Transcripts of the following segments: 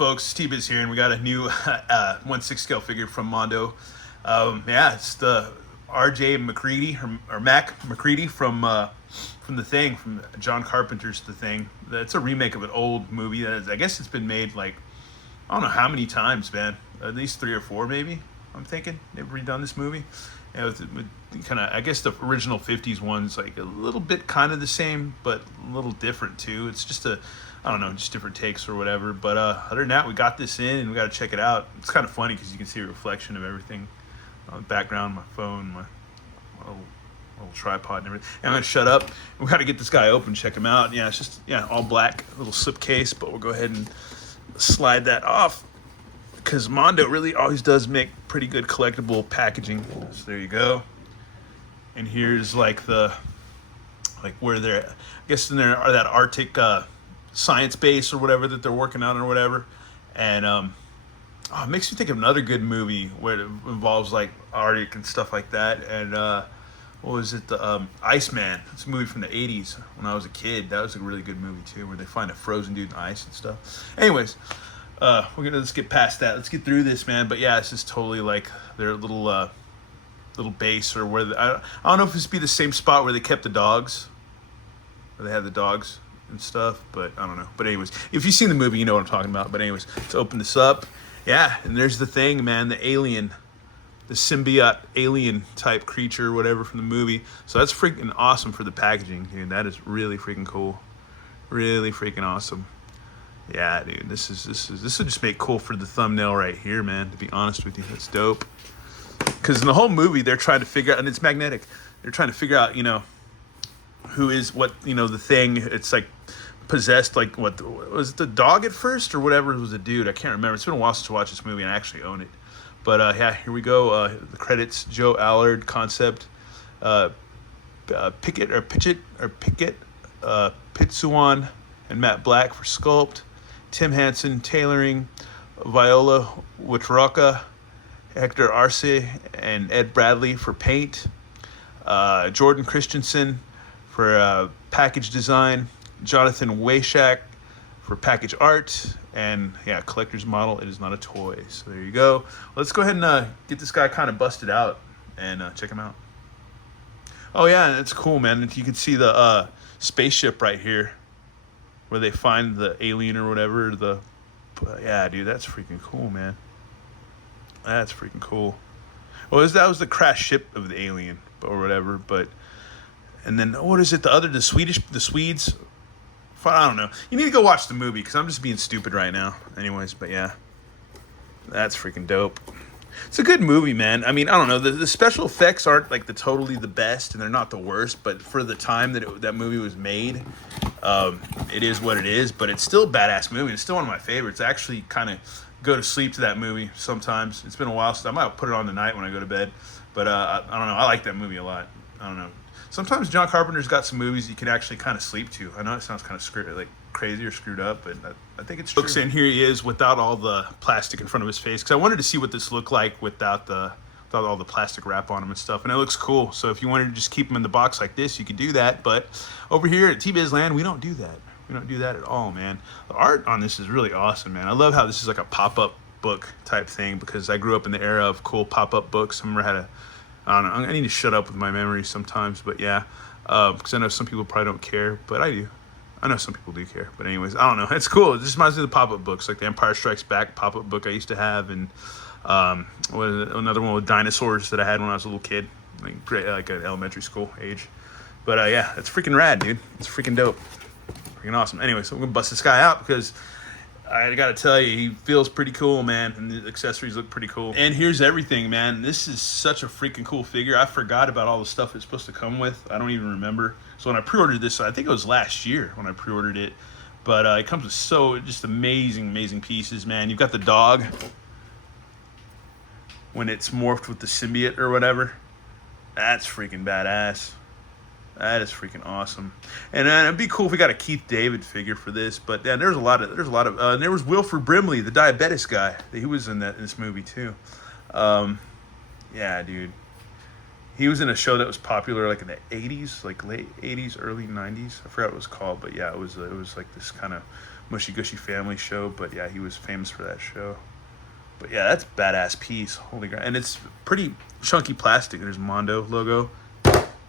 folks? T-Biz here, and we got a new 1/6 scale figure from Mondo. Yeah, it's the R.J. Macready or Mac Macready from The Thing, from John Carpenter's The Thing. It's a remake of an old movie that I guess it's been made like I don't know how many times, man. At least 3 or 4, maybe. I'm thinking they've redone this movie. Yeah, with kind of, I guess the original '50s one's like a little bit kind of the same, but a little different too. It's just I don't know, just different takes or whatever. But other than that, we got this in and we got to check it out. It's kind of funny because you can see a reflection of everything on the background, my phone, my little tripod and everything. And I'm gonna shut up. We got to get this guy open, check him out. Yeah, it's just all black, little slip case. But we'll go ahead and slide that off, because Mondo really always does make pretty good collectible packaging. So there you go. And here's like where they're, I guess in there are that Arctic science base or whatever that they're working on or whatever. And it makes me think of another good movie where it involves like Arctic and stuff like that. And what was it? The Iceman. It's a movie from the 80s when I was a kid. That was a really good movie too, where they find a frozen dude in ice and stuff. Anyways, let's get past that. Let's get through this, man. But yeah, it's just totally like their little base, or where I don't know if this would be the same spot where they kept the dogs, where they had the dogs and stuff. But I don't know. But anyways, if you've seen the movie, you know what I'm talking about. But anyways, let's open this up. Yeah, and there's the thing, man. The alien, the symbiote alien type creature, whatever, from the movie. So that's freaking awesome for the packaging, dude. That is really freaking cool. Really freaking awesome. Yeah, dude, this would just make cool for the thumbnail right here, man. To be honest with you, that's dope. Because in the whole movie, they're trying to figure out, and it's magnetic. They're trying to figure out, who is what, the thing. It's like possessed, like what was it, the dog at first or whatever? It was a dude. I can't remember. It's been a while since I watched this movie, and I actually own it. But yeah, here we go. The credits: Joe Allard, concept, Pickett, Pitsuan, and Matt Black for sculpt. Tim Hansen tailoring, Viola Witraka, Hector Arce, and Ed Bradley for paint. Jordan Christensen for package design. Jonathan Wayshak for package art. And yeah, collector's model. It is not a toy. So there you go. Let's go ahead and get this guy kind of busted out and check him out. Oh yeah, it's cool, man. You can see the spaceship right here, where they find the alien or whatever. Yeah, dude, that's freaking cool, man. That's freaking cool. Well, that was the crash ship of the alien or whatever. But and then what is it? The Swedes. I don't know. You need to go watch the movie, because I'm just being stupid right now. Anyways, but yeah, that's freaking dope. It's a good movie, man. I mean, I don't know. The special effects aren't like totally the best, and they're not the worst. But for the time that that movie was made, it is what it is. But it's still a badass movie. It's still one of my favorites. I actually kind of go to sleep to that movie sometimes. It's been a while since I might put it on tonight when I go to bed. But I don't know. I like that movie a lot. I don't know. Sometimes John Carpenter's got some movies you can actually kind of sleep to. I know it sounds kind of like crazy or screwed up, but I think it's true. Looks in, here he is without all the plastic in front of his face, because I wanted to see what this looked like without all the plastic wrap on him and stuff, and it looks cool. So if you wanted to just keep him in the box like this, you could do that. But over here at T-Biz Land, we don't do that. We don't do that at all, man. The art on this is really awesome, man. I love how this is like a pop-up book type thing, because I grew up in the era of cool pop-up books. I remember I don't know. I need to shut up with my memories sometimes, but yeah, because I know some people probably don't care, but I do. I know some people do care, but anyways, I don't know. It's cool. It just reminds me of the pop-up books, like the Empire Strikes Back pop-up book I used to have, and another one with dinosaurs that I had when I was a little kid, like an elementary school age. But yeah, it's freaking rad, dude. It's freaking dope. Freaking awesome. Anyway, so I'm gonna bust this guy out, because I gotta tell you, he feels pretty cool, man, and the accessories look pretty cool. And here's everything, man. This is such a freaking cool figure. I forgot about all the stuff it's supposed to come with. I don't even remember. So when I pre-ordered this, I think it was last year when I pre-ordered it, but it comes with just amazing pieces, man. You've got the dog when it's morphed with the symbiote or whatever. That's freaking badass. That is freaking awesome. And it'd be cool if we got a Keith David figure for this. But yeah, there's a lot of and there was Wilford Brimley, the diabetes guy. He was in this movie too. Yeah, dude. He was in a show that was popular like in the 80s, like late 80s, early 90s. I forgot what it was called, but yeah, it was like this kind of Mushy Gushy Family show, but yeah, he was famous for that show. But yeah, that's a badass piece. Holy crap. And it's pretty chunky plastic. There's Mondo logo.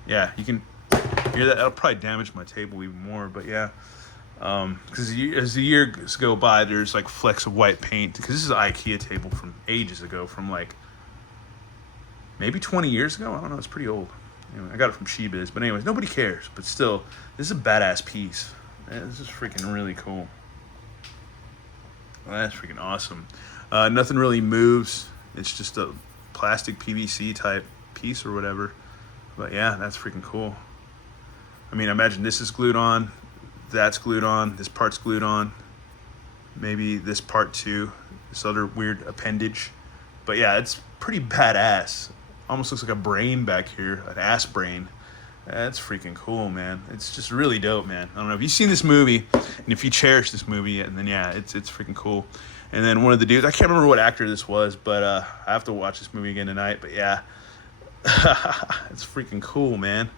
Yeah, you can hear that. That'll probably damage my table even more, but yeah. Because as the years go by, there's like flecks of white paint. Because this is an IKEA table from ages ago, from like maybe 20 years ago. I don't know. It's pretty old. Anyway, I got it from Shebiz. But anyways, nobody cares. But still, this is a badass piece. Man, this is freaking really cool. Well, that's freaking awesome. Nothing really moves. It's just a plastic PVC type piece or whatever. But yeah, that's freaking cool. I mean, imagine this is glued on. That's glued on. This part's glued on. Maybe this part too. This other weird appendage. But yeah, it's pretty badass. Almost looks like a brain back here, an ass brain. That's freaking cool, man. It's just really dope, man. I don't know if you've seen this movie, and if you cherish this movie, and then yeah, it's freaking cool. And then one of the dudes, I can't remember what actor this was, but I have to watch this movie again tonight. But yeah, it's freaking cool, man.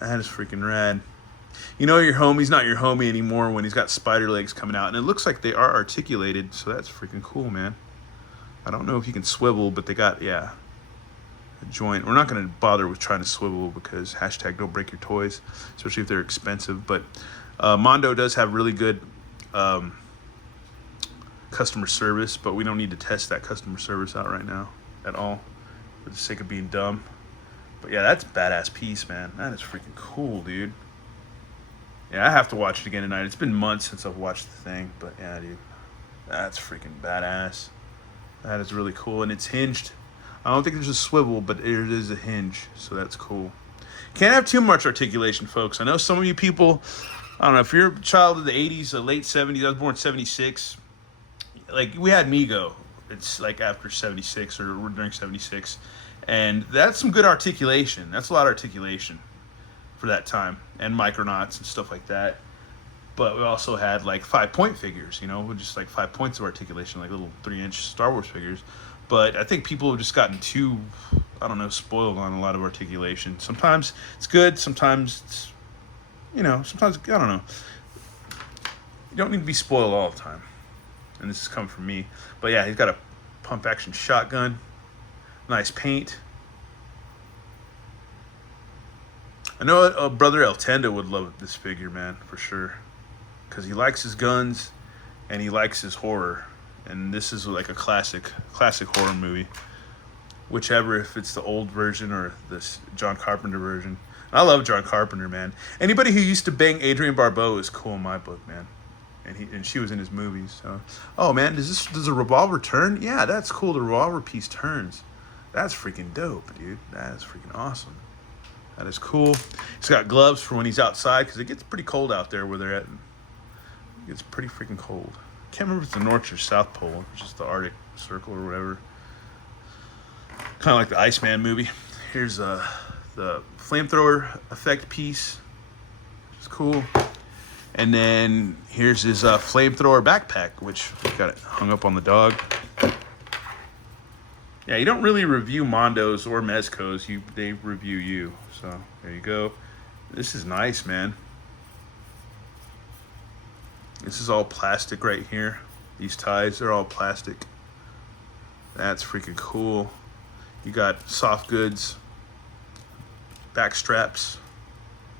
That is freaking rad. You know your homie's not your homie anymore when he's got spider legs coming out. And it looks like they are articulated, so that's freaking cool, man. I don't know if you can swivel, but they got, yeah, a joint. We're not going to bother with trying to swivel because hashtag don't break your toys, especially if they're expensive. But Mondo does have really good customer service, but we don't need to test that customer service out right now at all for the sake of being dumb. But yeah, that's a badass piece, man. That is freaking cool, dude. Yeah, I have to watch it again tonight. It's been months since I've watched the thing, but yeah, dude, that's freaking badass. That is really cool, and it's hinged. I don't think there's a swivel, but it is a hinge, so that's cool. Can't have too much articulation, folks. I know some of you people, I don't know, if you're a child of the 80s, the late 70s, I was born in 76, like, we had Mego. It's like after 76 or during 76, and that's some good articulation. That's a lot of articulation for that time, and Micronauts and stuff like that. But we also had like 5-point figures, you know, just like 5 points of articulation, like little 3-inch Star Wars figures. But I think people have just gotten too, I don't know, spoiled on a lot of articulation. Sometimes it's good, sometimes it's, you know, sometimes, I don't know. You don't need to be spoiled all the time. And this is coming from me. But yeah, he's got a pump action shotgun. Nice paint. I know Brother El Tendo would love this figure, man, for sure. Because he likes his guns and he likes his horror. And this is like a classic horror movie. Whichever, if it's the old version or this John Carpenter version. I love John Carpenter, man. Anybody who used to bang Adrienne Barbeau is cool in my book, man. And she was in his movies. So, oh man, does the revolver turn? Yeah, that's cool. The revolver piece turns. That's freaking dope, dude. That is freaking awesome. That is cool. He's got gloves for when he's outside because it gets pretty cold out there where they're at. It gets pretty freaking cold. Can't remember if it's the North or South Pole, which is the Arctic Circle or whatever. Kind of like the Iceman movie. Here's the flamethrower effect piece, which is cool. And then here's his flamethrower backpack, which got it hung up on the dog. Yeah, you don't really review Mondos or Mezcos. They review you. So there you go. This is nice, man. This is all plastic right here. These ties, they're all plastic. That's freaking cool. You got soft goods, back straps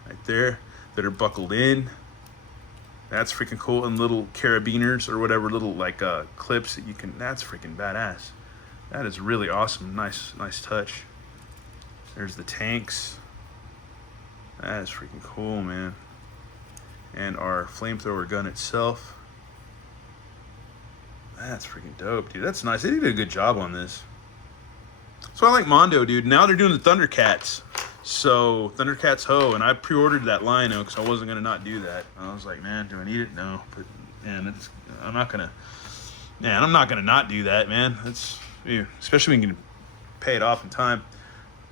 right there that are buckled in. That's freaking cool. And little carabiners or whatever, little like clips that you can, that's freaking badass. That is really awesome. Nice touch. There's the tanks. That is freaking cool, man. And our flamethrower gun itself. That's freaking dope, dude. That's nice. They did a good job on this. So I like Mondo, dude. Now they're doing the Thundercats. So Thundercats Ho, and I pre-ordered that Lion-O because I wasn't gonna not do that. I was like, man, do I need it? No, but man, I'm not gonna not do that, man. That's, especially when you can pay it off in time.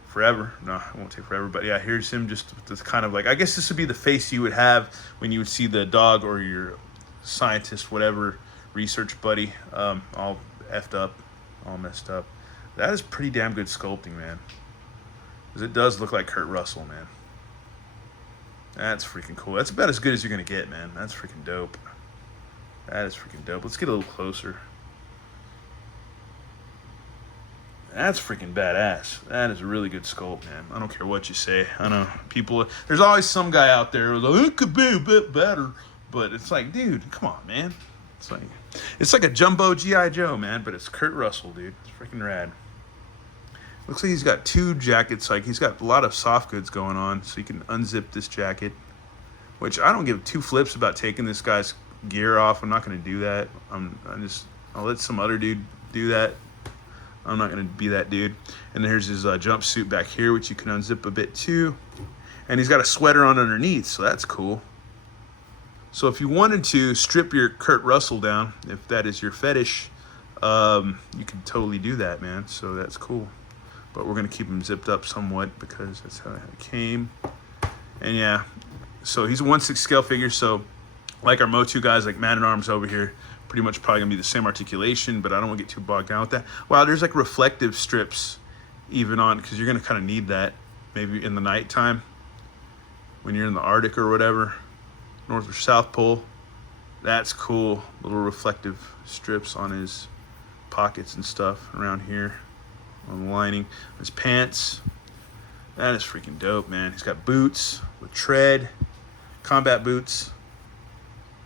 Forever. No, it won't take forever. But yeah, here's him just with this kind of like, I guess this would be the face you would have when you would see the dog or your scientist, whatever, research buddy, all effed up, all messed up. That is pretty damn good sculpting, man. Because it does look like Kurt Russell, man. That's freaking cool. That's about as good as you're going to get, man. That's freaking dope. That is freaking dope. Let's get a little closer. That's freaking badass. That is a really good sculpt, man. I don't care what you say. I know people, there's always some guy out there who's like, it could be a bit better. But it's like, dude, come on, man. It's like a jumbo G.I. Joe, man, but it's Kurt Russell, dude. It's freaking rad. Looks like he's got 2 jackets. Like, he's got a lot of soft goods going on, so you can unzip this jacket, which I don't give 2 flips about taking this guy's gear off. I'm not going to do that. I'll let some other dude do that. I'm not going to be that dude. And there's his jumpsuit back here, which you can unzip a bit too. And he's got a sweater on underneath, so that's cool. So if you wanted to strip your Kurt Russell down, if that is your fetish, you can totally do that, man. So that's cool. But we're going to keep him zipped up somewhat because that's how it came. And yeah, so he's a 1/6 scale figure. So like our Motu guys, like Man at Arms over here, pretty much probably going to be the same articulation, but I don't want to get too bogged down with that. Wow, there's like reflective strips even on, because you're going to kind of need that maybe in the nighttime when you're in the Arctic or whatever, North or South Pole. That's cool. Little reflective strips on his pockets and stuff around here on the lining. His pants. That is freaking dope, man. He's got boots with tread, combat boots,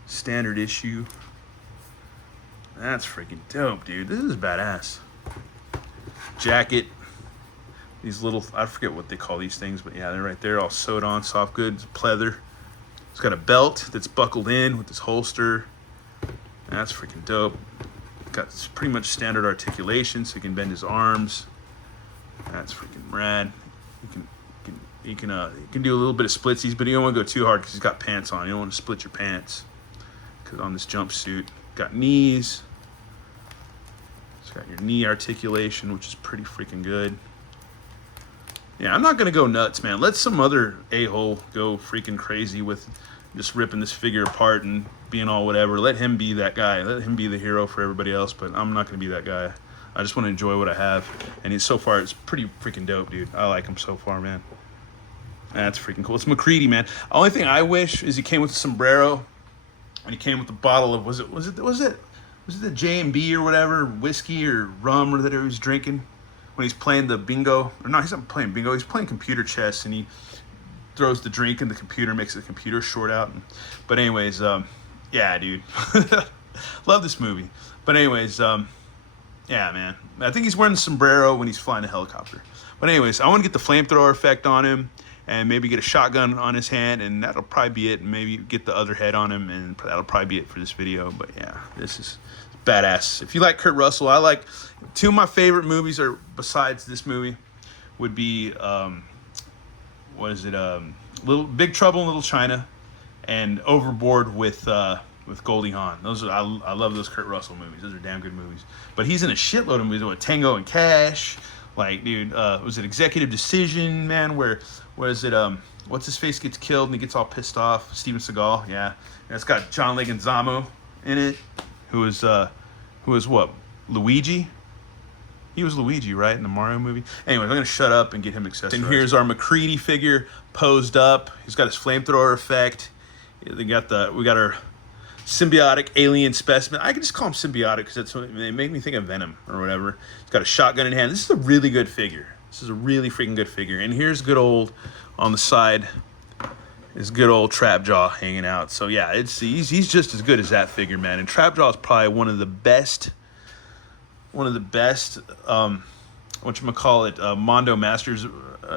standard issue. That's freaking dope, dude. This is badass. Jacket. These little, I forget what they call these things, but yeah, they're right there, all sewed on, soft goods, pleather. He's got a belt that's buckled in with this holster. That's freaking dope. Got pretty much standard articulation, so he can bend his arms. That's freaking rad. You can do a little bit of splitsies, but you don't want to go too hard because he's got pants on. You don't want to split your pants because on this jumpsuit. Got knees. It's got your knee articulation, which is pretty freaking good. Yeah, I'm not going to go nuts, man. Let some other a-hole go freaking crazy with just ripping this figure apart and being all whatever. Let him be that guy. Let him be the hero for everybody else, but I'm not going to be that guy. I just want to enjoy what I have. And so far, it's pretty freaking dope, dude. I like him so far, man. That's freaking cool. It's Macready, man. The only thing I wish is he came with a sombrero and he came with a bottle of, was it the J&B or whatever, whiskey or rum or that he was drinking when he's playing the bingo. Or no, he's not playing bingo. He's playing computer chess, and he throws the drink in the computer, makes the computer short out. But anyways, yeah, dude. Love this movie. But anyways, yeah, man. I think he's wearing a sombrero when he's flying a helicopter. But anyways, I want to get the flamethrower effect on him and maybe get a shotgun on his hand, and that'll probably be it. And maybe get the other head on him, and that'll probably be it for this video. But yeah, this is badass. If you like Kurt Russell, I like two of my favorite movies are besides this movie would be Little Big Trouble in Little China and Overboard with Goldie Hawn. Those are I love those Kurt Russell movies. Those are damn good movies. But he's in a shitload of movies with Tango and Cash. Like, dude, was it Executive Decision, man? Where is it? What's his face gets killed and he gets all pissed off? Steven Seagal, yeah. And it's got John Leguizamo in it, who is what? Luigi. He was Luigi, right, in the Mario movie? Anyway, I'm going to shut up and get him accessorized. And here's our Macready figure posed up. He's got his flamethrower effect. We got our symbiotic alien specimen. I can just call him symbiotic because that's what they make me think of Venom or whatever. He's got a shotgun in hand. This is a really good figure. This is a really freaking good figure. And here's good old, on the side, is good old Trapjaw hanging out. So yeah, he's just as good as that figure, man. And Trapjaw is probably one of the best Mondo Masters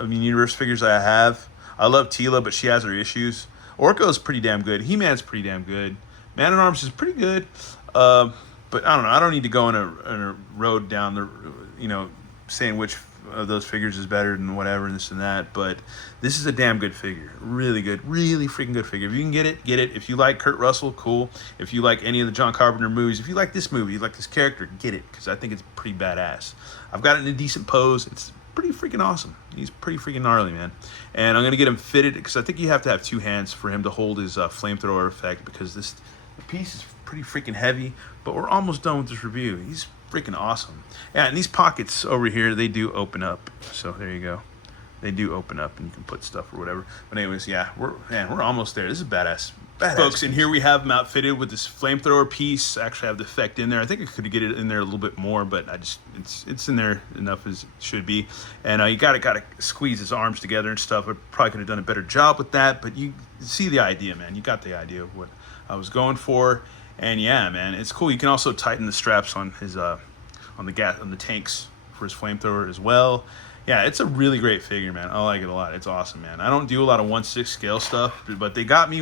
Universe figures I have. I love Tila, but she has her issues. Orko's pretty damn good. He-Man's pretty damn good. Man at Arms is pretty good. But I don't know. I don't need to go in a road down the, saying which of those figures is better than whatever and this and that. But this is a damn good figure. Really good. Really freaking good figure. If you can get it, get it. If you like Kurt Russell, cool. If you like any of the John Carpenter movies, if you like this movie, you like this character, get it. Because I think it's pretty badass. I've got it in a decent pose. It's pretty freaking awesome. He's pretty freaking gnarly, man. And I'm going to get him fitted because I think you have to have two hands for him to hold his flamethrower effect, because the piece is pretty freaking heavy. But we're almost done with this review. He's freaking awesome. Yeah, and these pockets over here, they do open up. So there you go. They do open up and you can put stuff or whatever. But anyways, yeah, we're almost there. This is a badass Badass folks, and piece. here we have them outfitted with this flamethrower piece. I actually have the effect in there. I think I could get it in there a little bit more, but it's in there enough as it should be. And you gotta squeeze his arms together and stuff. I probably could have done a better job with that, but you see the idea, man. You got the idea of what I was going for. And yeah, man, it's cool. You can also tighten the straps on his on the tanks for his flamethrower as well. Yeah, it's a really great figure, man. I like it a lot. It's awesome, man. I don't do a lot of 1/6 scale stuff, but they got me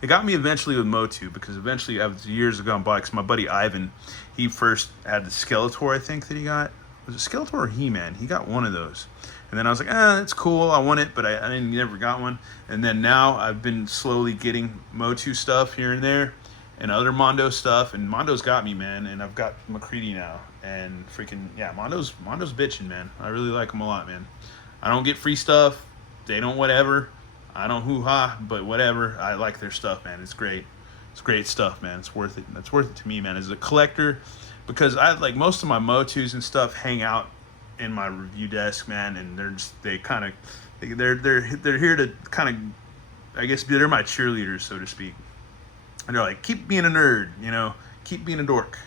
eventually with Motu, because eventually, after years have gone by, because my buddy Ivan, he first had the Skeletor, I think, that he got. Was it Skeletor or He-Man? He got one of those. And then I was like, it's cool, I want it, but I never got one. And then now I've been slowly getting Motu stuff here and there, and other Mondo stuff, and Mondo's got me, man, and I've got Macready now, and freaking, yeah, Mondo's bitching, man. I really like him a lot, man. I don't get free stuff, they don't whatever, I don't hoo-ha, but whatever, I like their stuff, man. It's great. It's great stuff, man. It's worth it. That's worth it to me, man, as a collector, because I like most of my Motus and stuff hang out in my review desk, man, and they're here to kind of, I guess, they're my cheerleaders, so to speak. And they're like, keep being a nerd, keep being a dork,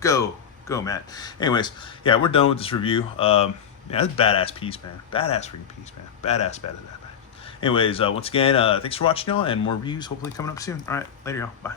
go, Matt. Anyways, yeah, we're done with this review. Yeah, that's a badass piece, man. Badass freaking piece, man. Badass. Anyways, once again, thanks for watching, y'all, and more reviews hopefully coming up soon. All right, later, y'all. Bye.